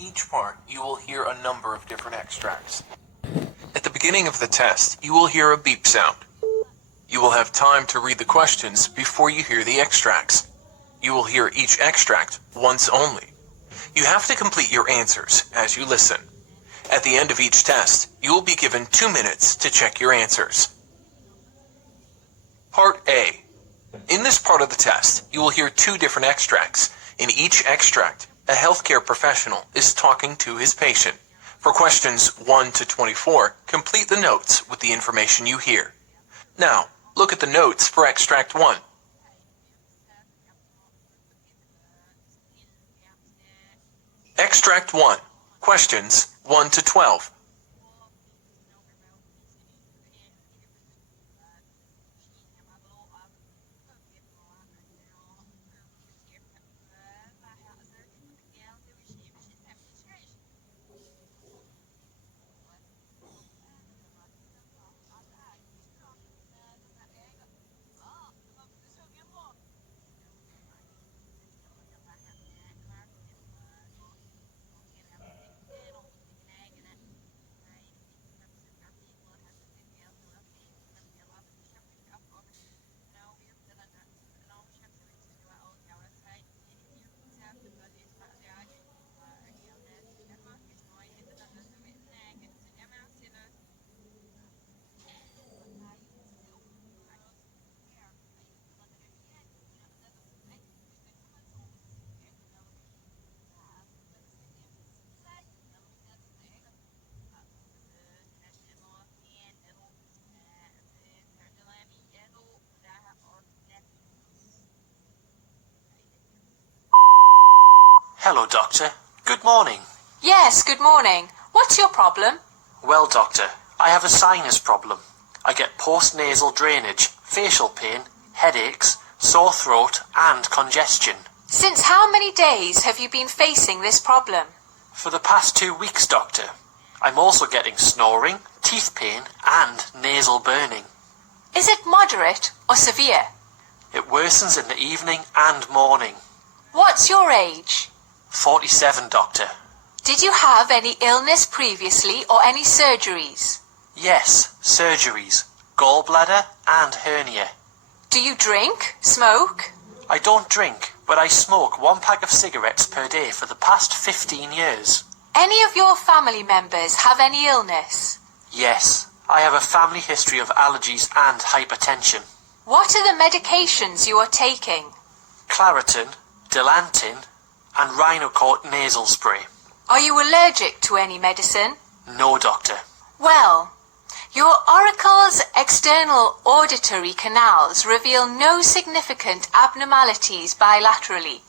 each part, you will hear a number of different extracts. At the beginning of the test, you will hear a beep sound. You will have time to read the questions before you hear the extracts. You will hear each extract once only. You have to complete your answers as you listen. At the end of each test, you will be given 2 minutes to check your answers. Part A. In this part of the test, you will hear 2 different extracts. In each extract, a healthcare professional is talking to his patient. For questions 1 to 24, complete the notes with the information you hear. Now, look at the notes for extract 1. Extract 1. Questions 1 to 12. Hello, Doctor. Good morning. Yes, good morning. What's your problem? Well, Doctor, I have a sinus problem. I get postnasal drainage, facial pain, headaches, sore throat and congestion. Since how many days have you been facing this problem? For the past 2 weeks, Doctor. I'm also getting snoring, teeth pain and nasal burning. Is it moderate or severe? It worsens in the evening and morning. What's your age? 47, Doctor. Did you have any illness previously or any surgeries? Yes, surgeries, gallbladder and hernia. Do you drink, smoke? I don't drink, but I smoke 1 pack of cigarettes per day for the past 15 years. Any of your family members have any illness? Yes, I have a family history of allergies and hypertension. What are the medications you are taking? Claritin, Dilantin and Rhinocort nasal spray. Are you allergic to any medicine? No, Doctor. Well, your auricle's external auditory canals reveal no significant abnormalities bilaterally.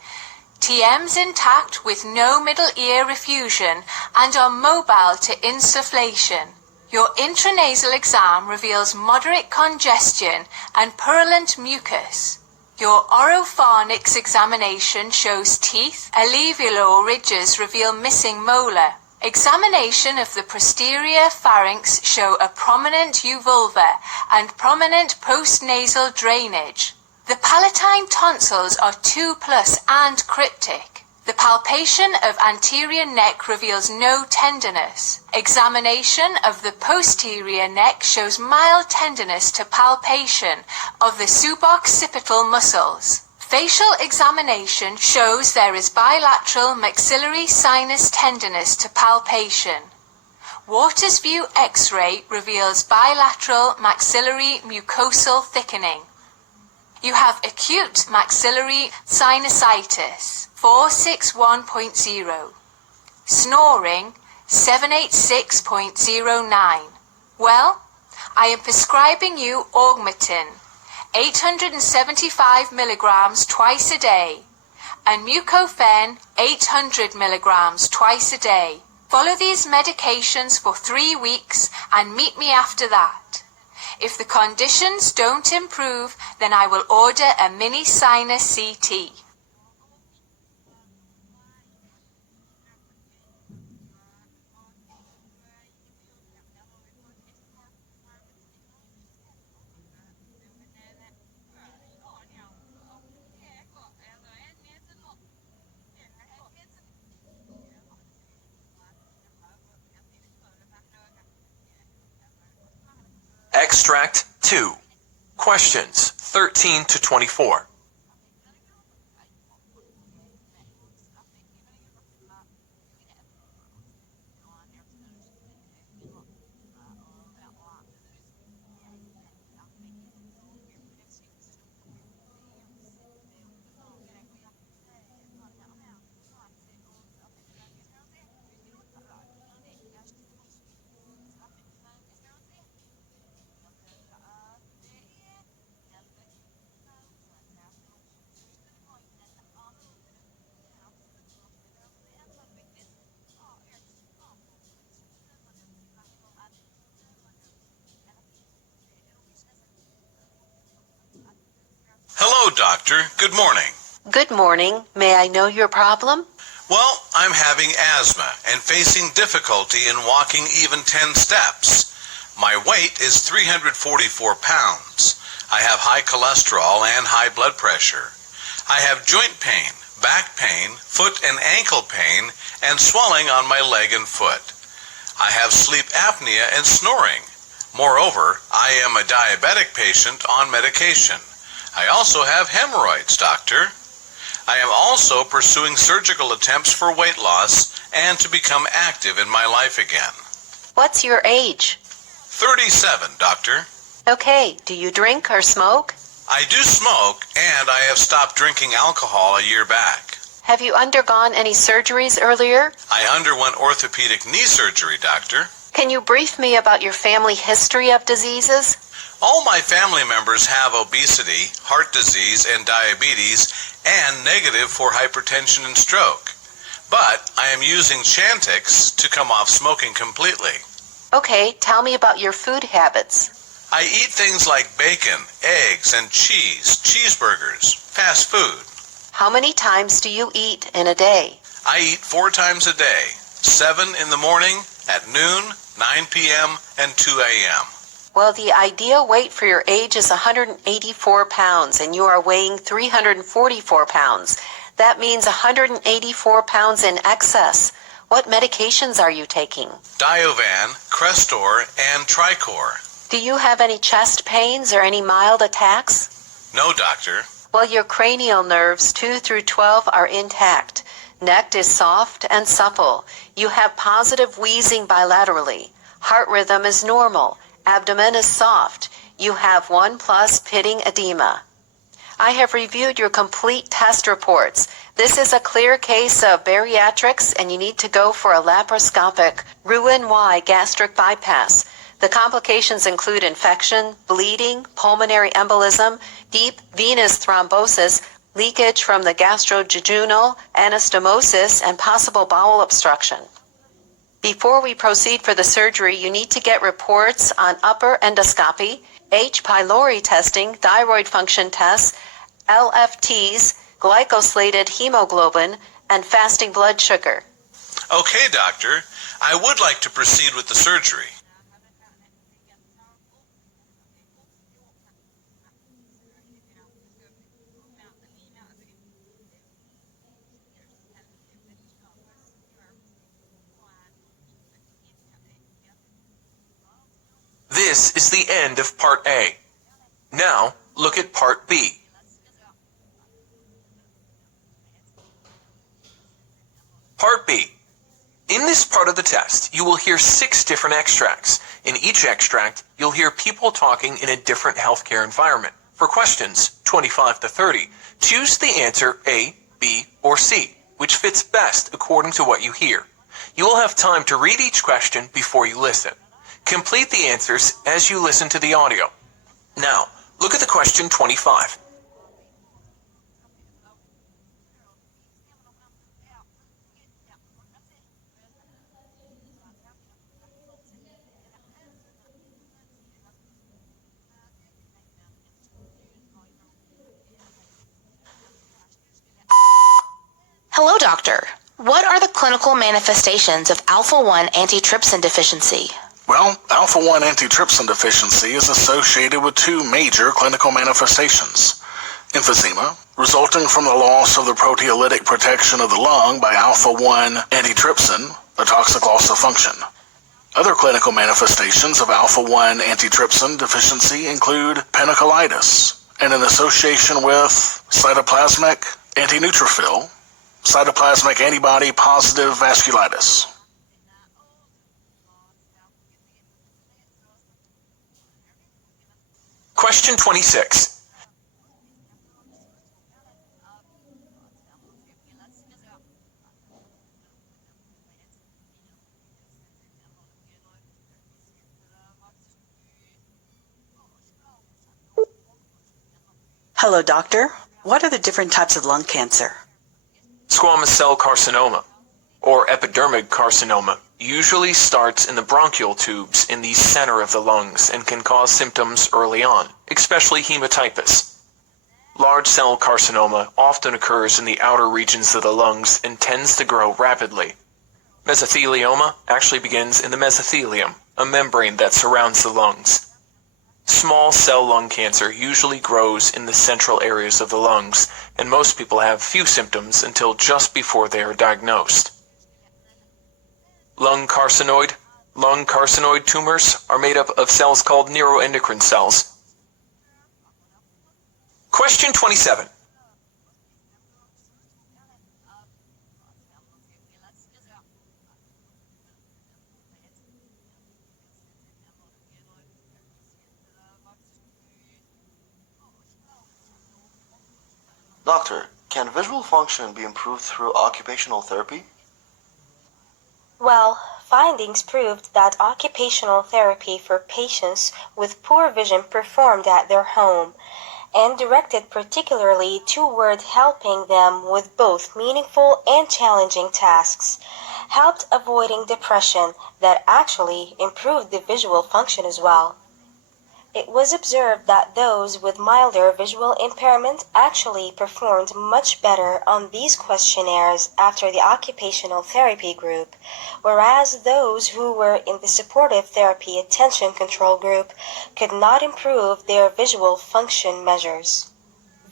TM's intact with no middle ear effusion and are mobile to insufflation. Your intranasal exam reveals moderate congestion and purulent mucus. Your oropharynx examination shows teeth. Alveolar ridges reveal missing molar. Examination of the posterior pharynx show a prominent uvulva and prominent postnasal drainage. The palatine tonsils are 2+ and cryptic. The palpation of anterior neck reveals no tenderness. Examination of the posterior neck shows mild tenderness to palpation of the suboccipital muscles. Facial examination shows there is bilateral maxillary sinus tenderness to palpation. Waters View X-ray reveals bilateral maxillary mucosal thickening. You have acute maxillary sinusitis, 461.0. Snoring, 786.09. Well, I am prescribing you Augmentin, 875 milligrams twice a day, and Mucofen, 800 milligrams twice a day. Follow these medications for 3 weeks and meet me after that. If the conditions don't improve, then I will order a mini sinus CT. Extract 2. Questions 13 to 24. Hello, Doctor. Good morning. Good morning. May I know your problem? Well, I'm having asthma and facing difficulty in walking even 10 steps. My weight is 344 pounds. I have high cholesterol and high blood pressure. I have joint pain, back pain, foot and ankle pain, and swelling on my leg and foot. I have sleep apnea and snoring. Moreover, I am a diabetic patient on medication. I also have hemorrhoids, Doctor. I am also pursuing surgical attempts for weight loss and to become active in my life again. What's your age? 37, Doctor. Okay, do you drink or smoke? I do smoke, and I have stopped drinking alcohol a year back. Have you undergone any surgeries earlier? I underwent orthopedic knee surgery, Doctor. Can you brief me about your family history of diseases? All my family members have obesity, heart disease, and diabetes, and negative for hypertension and stroke. But I am using Chantix to come off smoking completely. Okay, tell me about your food habits. I eat things like bacon, eggs, and cheeseburgers, fast food. How many times do you eat in a day? I eat 4 times a day, 7 in the morning, at noon, 9 p.m., and 2 a.m. Well, the ideal weight for your age is 184 pounds, and you are weighing 344 pounds. That means 184 pounds in excess. What medications are you taking? Diovan, Crestor, and Tricor. Do you have any chest pains or any mild attacks? No, Doctor. Well, your cranial nerves 2 through 12 are intact. Neck is soft and supple. You have positive wheezing bilaterally. Heart rhythm is normal. Abdomen is soft. You have 1+ pitting edema. I have reviewed your complete test reports. This is a clear case of bariatrics, and you need to go for a laparoscopic Roux-en-Y gastric bypass. The complications include infection, bleeding, pulmonary embolism, deep venous thrombosis, leakage from the gastrojejunal, anastomosis, and possible bowel obstruction. Before we proceed for the surgery, you need to get reports on upper endoscopy, H. pylori testing, thyroid function tests, LFTs, glycosylated hemoglobin, and fasting blood sugar. Okay, Doctor. I would like to proceed with the surgery. This is the end of Part A. Now, look at Part B. Part B. In this part of the test, you will hear 6 different extracts. In each extract, you'll hear people talking in a different healthcare environment. For questions 25 to 30, choose the answer A, B, or C, which fits best according to what you hear. You will have time to read each question before you listen. Complete the answers as you listen to the audio. Now, look at the question 25. Hello, doctor. What are the clinical manifestations of alpha-1 antitrypsin deficiency? Well, alpha-1 antitrypsin deficiency is associated with 2 major clinical manifestations. Emphysema, resulting from the loss of the proteolytic protection of the lung by alpha-1 antitrypsin, a toxic loss of function. Other clinical manifestations of alpha-1 antitrypsin deficiency include panniculitis and an association with cytoplasmic antineutrophil, cytoplasmic antibody positive vasculitis. Question 26. Hello, doctor. What are the different types of lung cancer? Squamous cell carcinoma, or epidermic carcinoma, usually starts in the bronchial tubes in the center of the lungs and can cause symptoms early on, especially hematypus. Large cell carcinoma often occurs in the outer regions of the lungs and tends to grow rapidly. Mesothelioma actually begins in the mesothelium, a membrane that surrounds the lungs. Small cell lung cancer usually grows in the central areas of the lungs, and most people have few symptoms until just before they are diagnosed. Lung carcinoid tumors are made up of cells called neuroendocrine cells. Question 27. Doctor, can visual function be improved through occupational therapy? Well, findings proved that occupational therapy for patients with poor vision performed at their home and directed particularly toward helping them with both meaningful and challenging tasks, helped avoiding depression that actually improved the visual function as well. It was observed that those with milder visual impairment actually performed much better on these questionnaires after the occupational therapy group, whereas those who were in the supportive therapy attention control group could not improve their visual function measures.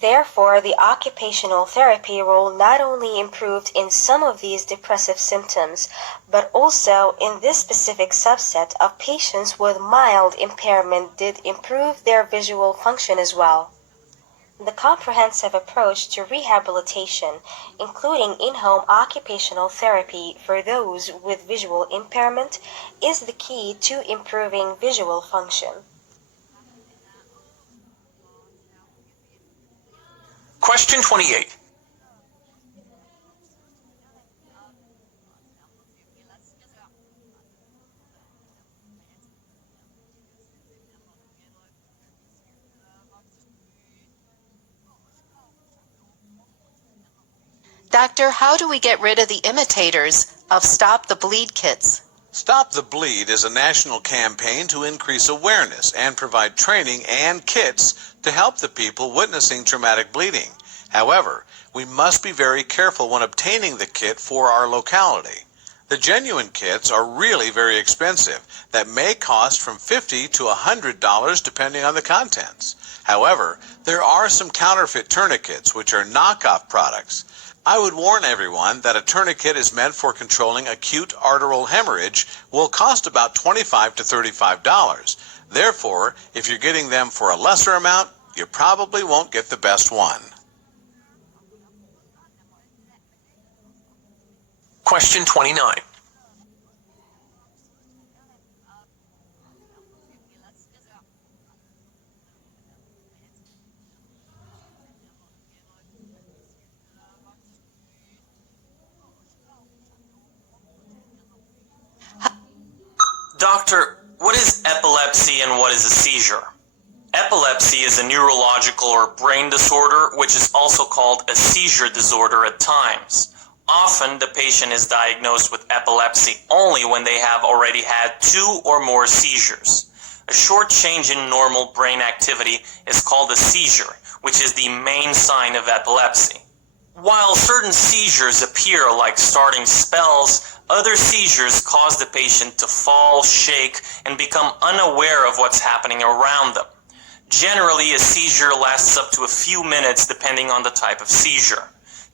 Therefore, the occupational therapy role not only improved in some of these depressive symptoms, but also in this specific subset of patients with mild impairment did improve their visual function as well. The comprehensive approach to rehabilitation, including in-home occupational therapy for those with visual impairment, is the key to improving visual function. Question 28. Doctor, how do we get rid of the imitators of Stop the Bleed kits? Stop the Bleed is a national campaign to increase awareness and provide training and kits to help the people witnessing traumatic bleeding. However, we must be very careful when obtaining the kit for our locality. The genuine kits are really very expensive, that may cost from $50 to $100 depending on the contents. However, there are some counterfeit tourniquets which are knockoff products. I would warn everyone that a tourniquet is meant for controlling acute arterial hemorrhage, will cost about $25 to $35. Therefore, if you're getting them for a lesser amount, you probably won't get the best one. Question 29. Doctor, what is epilepsy and what is a seizure? Epilepsy is a neurological or brain disorder, which is also called a seizure disorder at times. Often, the patient is diagnosed with epilepsy only when they have already had 2 or more seizures. A short change in normal brain activity is called a seizure, which is the main sign of epilepsy. While certain seizures appear like starting spells, other seizures cause the patient to fall, shake, and become unaware of what's happening around them. Generally, a seizure lasts up to a few minutes depending on the type of seizure.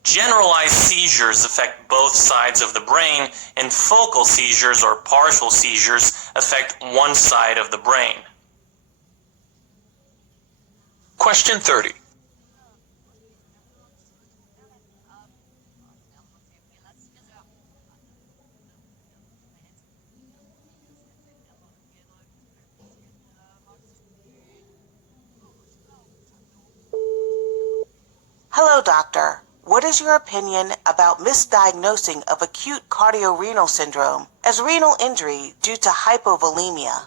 Generalized seizures affect both sides of the brain, and focal seizures or partial seizures affect one side of the brain. Question 30. Hello, doctor. What is your opinion about misdiagnosing of acute cardiorenal syndrome as renal injury due to hypovolemia?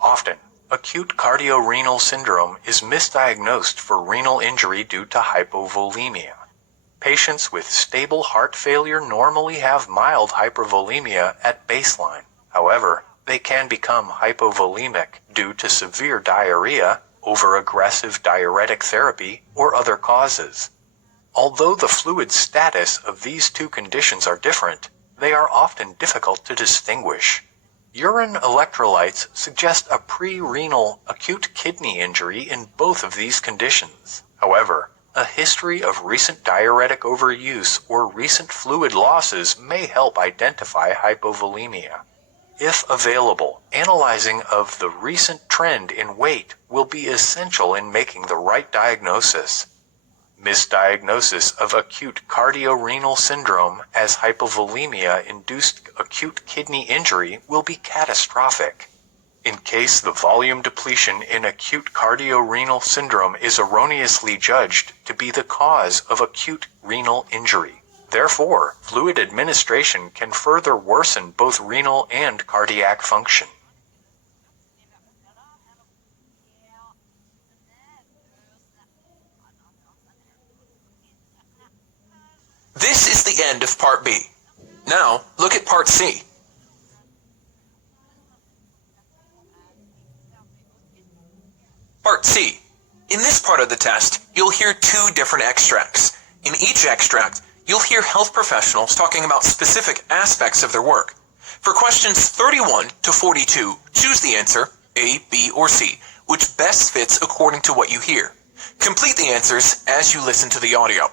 Often, acute cardiorenal syndrome is misdiagnosed for renal injury due to hypovolemia. Patients with stable heart failure normally have mild hypervolemia at baseline. However, they can become hypovolemic due to severe diarrhea, over-aggressive diuretic therapy, or other causes. Although the fluid status of these two conditions are different, they are often difficult to distinguish. Urine electrolytes suggest a pre-renal acute kidney injury in both of these conditions. However, a history of recent diuretic overuse or recent fluid losses may help identify hypovolemia. If available, analyzing of the recent trend in weight will be essential in making the right diagnosis. Misdiagnosis of acute cardiorenal syndrome as hypovolemia-induced acute kidney injury will be catastrophic. In case the volume depletion in acute cardiorenal syndrome is erroneously judged to be the cause of acute renal injury. Therefore, fluid administration can further worsen both renal and cardiac function. This is the end of Part B. Now, look at Part C. Part C. In this part of the test, you'll hear two different extracts. In each extract, you'll hear health professionals talking about specific aspects of their work. For questions 31 to 42, choose the answer, A, B, or C, which best fits according to what you hear. Complete the answers as you listen to the audio.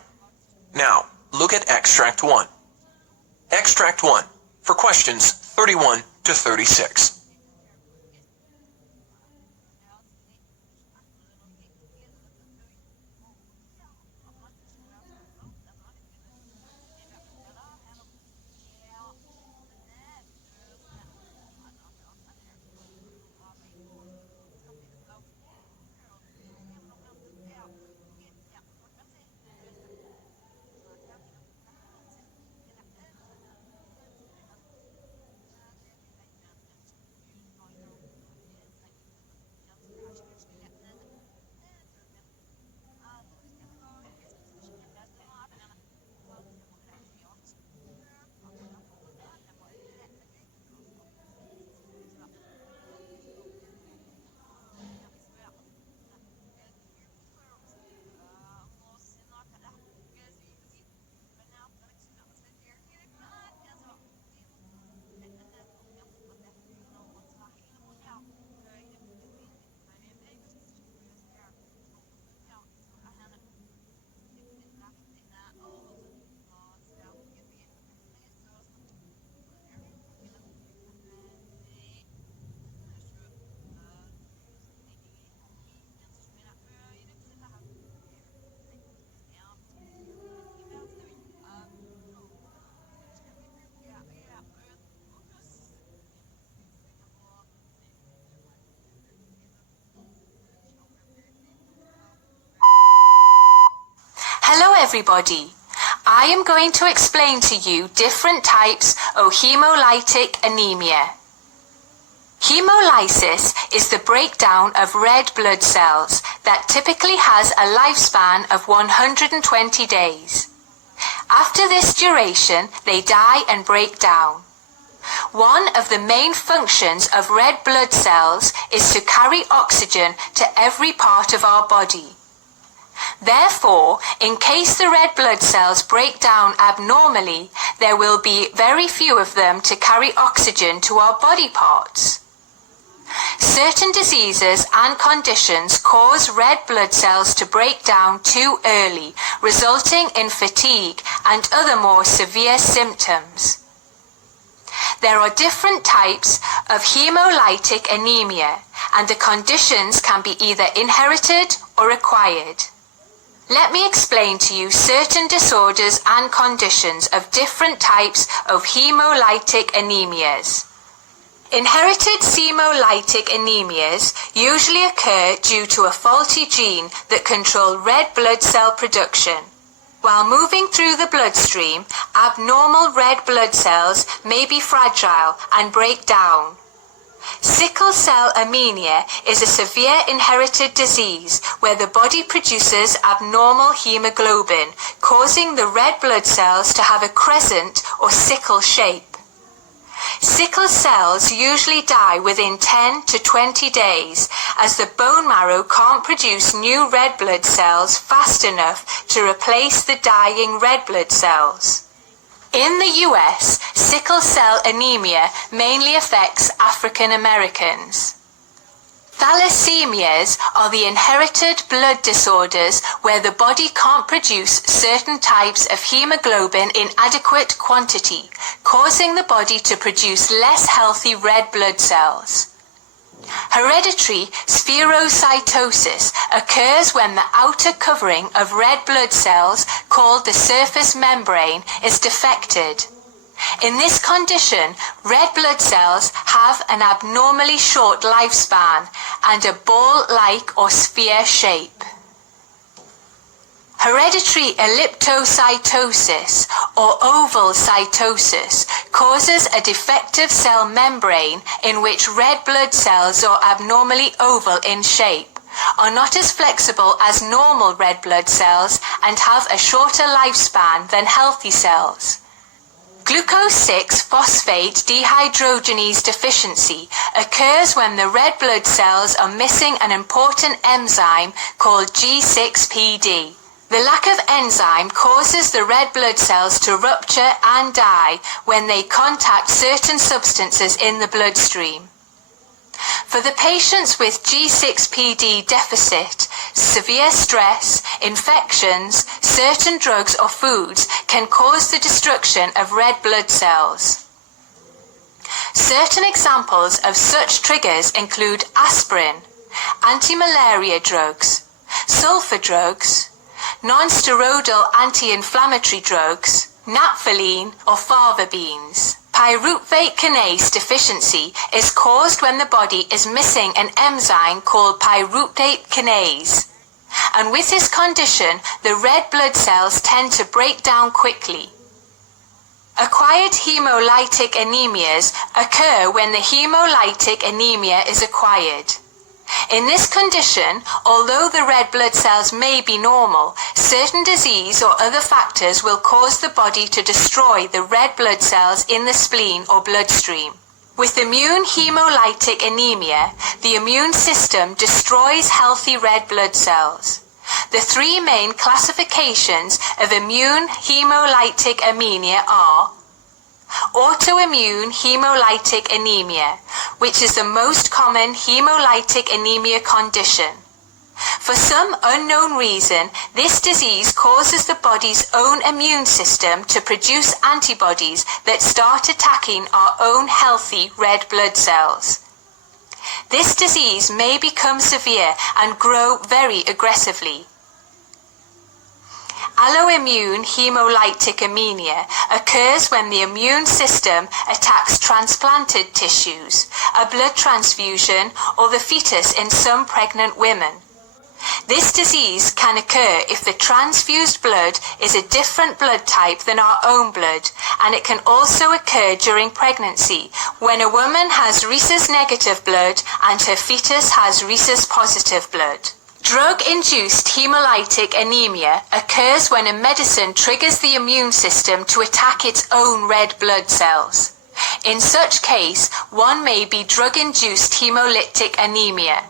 Now, look at Extract 1. Extract 1, for questions 31 to 36. Hello everybody. I am going to explain to you different types of hemolytic anemia. Hemolysis is the breakdown of red blood cells that typically has a lifespan of 120 days. After this duration, they die and break down. One of the main functions of red blood cells is to carry oxygen to every part of our body. Therefore, in case the red blood cells break down abnormally, there will be very few of them to carry oxygen to our body parts. Certain diseases and conditions cause red blood cells to break down too early, resulting in fatigue and other more severe symptoms. There are different types of hemolytic anemia, and the conditions can be either inherited or acquired. Let me explain to you certain disorders and conditions of different types of hemolytic anemias. Inherited hemolytic anemias usually occur due to a faulty gene that controls red blood cell production. While moving through the bloodstream, abnormal red blood cells may be fragile and break down. Sickle cell anemia is a severe inherited disease where the body produces abnormal hemoglobin, causing the red blood cells to have a crescent or sickle shape. Sickle cells usually die within 10 to 20 days as the bone marrow can't produce new red blood cells fast enough to replace the dying red blood cells. In the US, sickle cell anemia mainly affects African Americans. Thalassemias are the inherited blood disorders where the body can't produce certain types of hemoglobin in adequate quantity, causing the body to produce less healthy red blood cells. Hereditary spherocytosis occurs when the outer covering of red blood cells, called the surface membrane, is defected. In this condition, red blood cells have an abnormally short lifespan and a ball-like or sphere shape. Hereditary elliptocytosis or oval cytosis causes a defective cell membrane in which red blood cells are abnormally oval in shape, are not as flexible as normal red blood cells, and have a shorter lifespan than healthy cells. Glucose-6-phosphate dehydrogenase deficiency occurs when the red blood cells are missing an important enzyme called G6PD. The lack of enzyme causes the red blood cells to rupture and die when they contact certain substances in the bloodstream. For the patients with G6PD deficit, severe stress, infections, certain drugs or foods can cause the destruction of red blood cells. Certain examples of such triggers include aspirin, anti-malaria drugs, sulfur drugs, non-steroidal anti-inflammatory drugs, naphthalene or fava beans. Pyruvate kinase deficiency is caused when the body is missing an enzyme called pyruvate kinase. And with this condition, the red blood cells tend to break down quickly. Acquired hemolytic anemias occur when the hemolytic anemia is acquired. In this condition, although the red blood cells may be normal, certain disease or other factors will cause the body to destroy the red blood cells in the spleen or bloodstream. With immune hemolytic anemia, the immune system destroys healthy red blood cells. The three main classifications of immune hemolytic anemia are autoimmune hemolytic anemia, which is the most common hemolytic anemia condition. For some unknown reason, this disease causes the body's own immune system to produce antibodies that start attacking our own healthy red blood cells. This disease may become severe and grow very aggressively. Alloimmune hemolytic anemia occurs when the immune system attacks transplanted tissues, a blood transfusion, or the fetus in some pregnant women. This disease can occur if the transfused blood is a different blood type than our own blood, and it can also occur during pregnancy when a woman has rhesus-negative blood and her fetus has rhesus-positive blood. Drug-induced hemolytic anemia occurs when a medicine triggers the immune system to attack its own red blood cells. In such case, one may be drug-induced hemolytic anemia.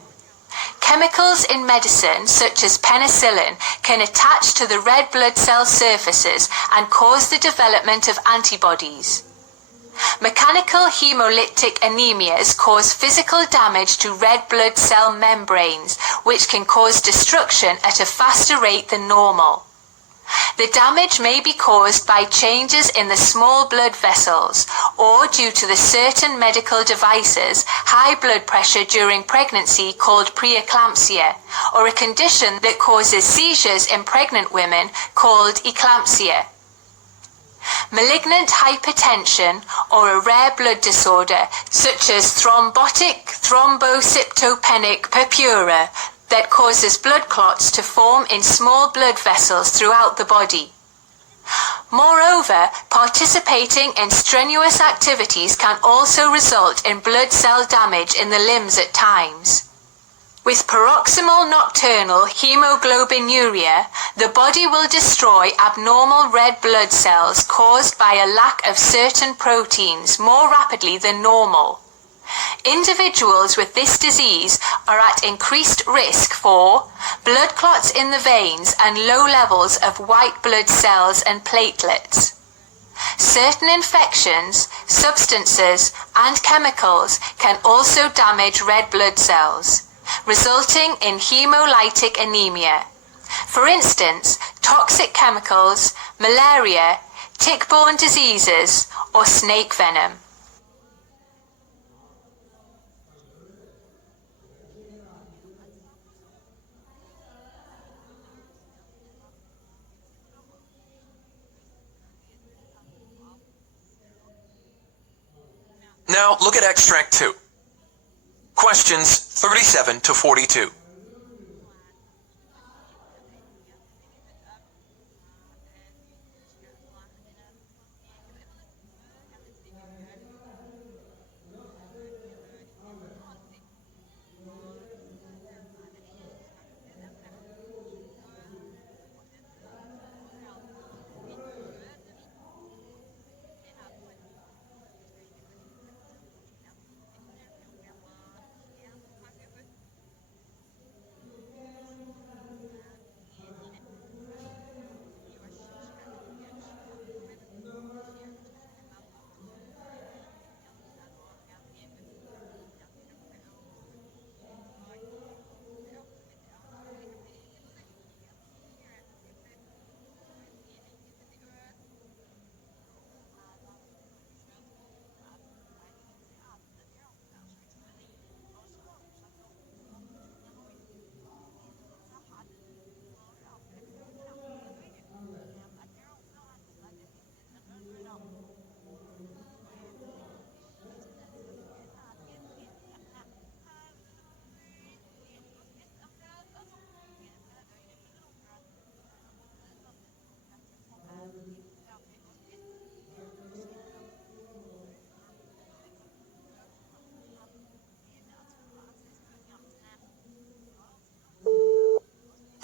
Chemicals in medicine, such as penicillin, can attach to the red blood cell surfaces and cause the development of antibodies. Mechanical hemolytic anemias cause physical damage to red blood cell membranes, which can cause destruction at a faster rate than normal. The damage may be caused by changes in the small blood vessels or due to the certain medical devices high blood pressure during pregnancy called preeclampsia, or a condition that causes seizures in pregnant women called eclampsia. Malignant hypertension or a rare blood disorder such as thrombotic thrombocytopenic purpura that causes blood clots to form in small blood vessels throughout the body. Moreover, participating in strenuous activities can also result in blood cell damage in the limbs at times. With paroxysmal nocturnal hemoglobinuria, the body will destroy abnormal red blood cells caused by a lack of certain proteins more rapidly than normal. Individuals with this disease are at increased risk for blood clots in the veins and low levels of white blood cells and platelets. Certain infections, substances, and chemicals can also damage red blood cells, resulting in hemolytic anemia. For instance, toxic chemicals, malaria, tick-borne diseases, or snake venom. Now look at extract 2. Questions 37 to 42.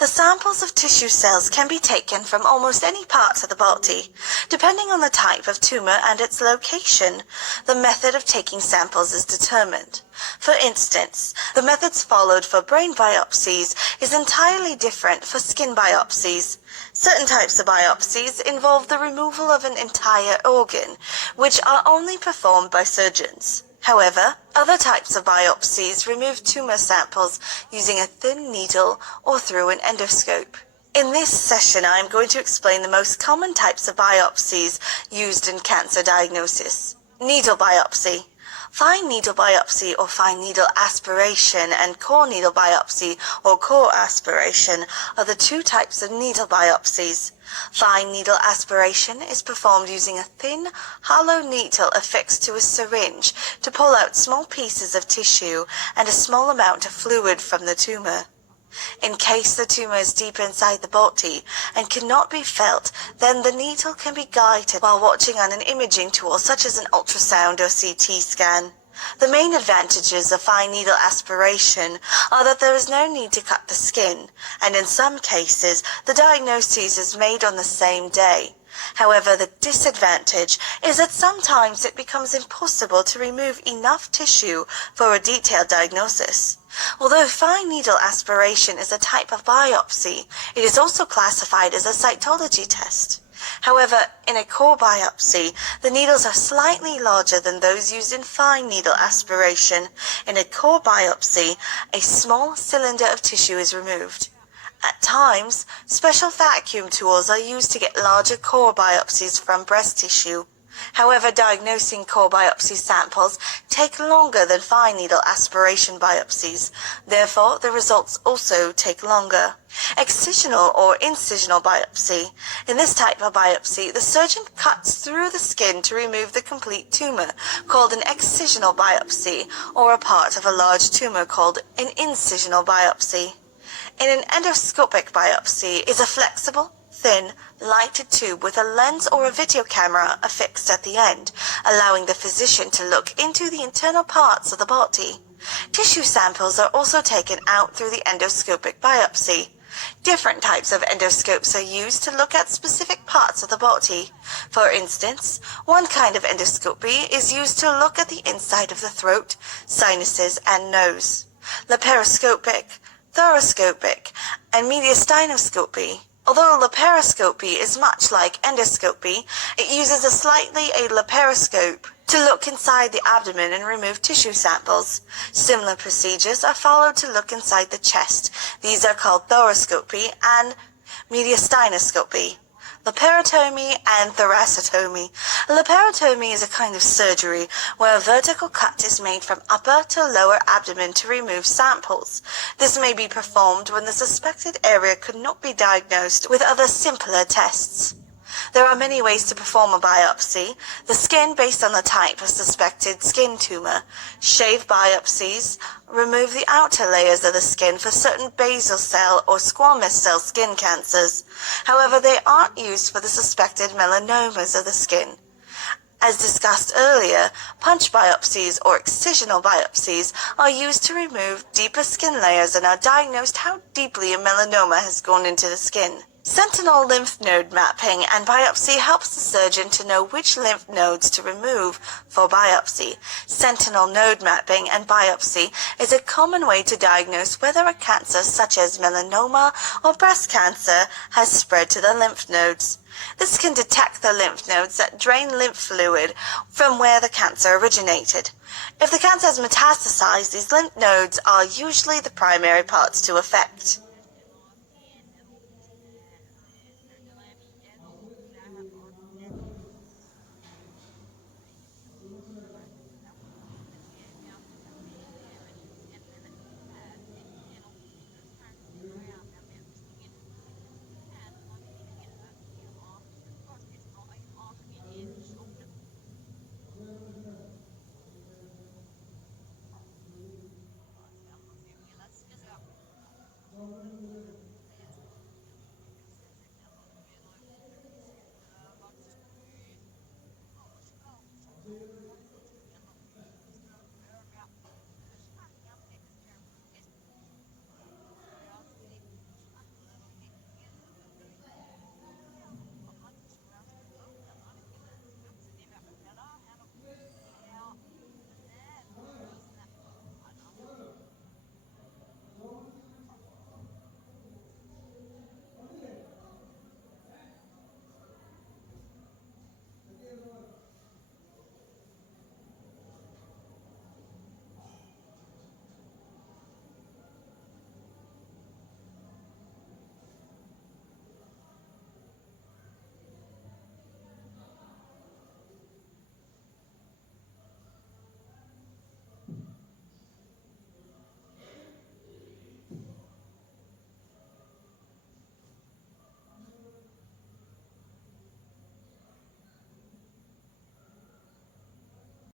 The samples of tissue cells can be taken from almost any parts of the body, depending on the type of tumor and its location. The method of taking samples is determined. For instance, the methods followed for brain biopsies is entirely different for skin biopsies. Certain types of biopsies involve the removal of an entire organ, which are only performed by surgeons. However, other types of biopsies remove tumor samples using a thin needle or through an endoscope. In this session, I am going to explain the most common types of biopsies used in cancer diagnosis. Needle biopsy. Fine needle biopsy or fine needle aspiration and core needle biopsy or core aspiration are the two types of needle biopsies. Fine needle aspiration is performed using a thin, hollow needle affixed to a syringe to pull out small pieces of tissue and a small amount of fluid from the tumor. In case the tumor is deep inside the body and cannot be felt, then the needle can be guided while watching on an imaging tool such as an ultrasound or CT scan. The main advantages of fine needle aspiration are that there is no need to cut the skin, and in some cases the diagnosis is made on the same day. However, the disadvantage is that sometimes it becomes impossible to remove enough tissue for a detailed diagnosis. Although fine needle aspiration is a type of biopsy, it is also classified as a cytology test. However, in a core biopsy, the needles are slightly larger than those used in fine needle aspiration. In a core biopsy, a small cylinder of tissue is removed. At times, special vacuum tools are used to get larger core biopsies from breast tissue. However, diagnosing core biopsy samples take longer than fine needle aspiration biopsies. Therefore, the results also take longer. Excisional or incisional biopsy. In this type of biopsy, the surgeon cuts through the skin to remove the complete tumor, called an excisional biopsy, or a part of a large tumor called an incisional biopsy. In an endoscopic biopsy is a flexible, thin, lighted tube with a lens or a video camera affixed at the end, allowing the physician to look into the internal parts of the body. Tissue samples are also taken out through the endoscopic biopsy. Different types of endoscopes are used to look at specific parts of the body. For instance, one kind of endoscopy is used to look at the inside of the throat, sinuses, and nose. Laparoscopic, thoracoscopic, and mediastinoscopy. Although laparoscopy is much like endoscopy, it uses a laparoscope to look inside the abdomen and remove tissue samples. Similar procedures are followed to look inside the chest. These are called thoracoscopy and mediastinoscopy. Laparotomy and thoracotomy. Laparotomy is a kind of surgery where a vertical cut is made from upper to lower abdomen to remove samples. This may be performed when the suspected area could not be diagnosed with other simpler tests. There are many ways to perform a biopsy. The skin based on the type of suspected skin tumor. Shave biopsies remove the outer layers of the skin for certain basal cell or squamous cell skin cancers. However, they aren't used for the suspected melanomas of the skin. As discussed earlier, punch biopsies or excisional biopsies are used to remove deeper skin layers and are diagnosed how deeply a melanoma has gone into the skin. Sentinel lymph node mapping and biopsy helps the surgeon to know which lymph nodes to remove for biopsy. Sentinel node mapping and biopsy is a common way to diagnose whether a cancer such as melanoma or breast cancer has spread to the lymph nodes. This can detect the lymph nodes that drain lymph fluid from where the cancer originated. If the cancer has metastasized, these lymph nodes are usually the primary parts to affect.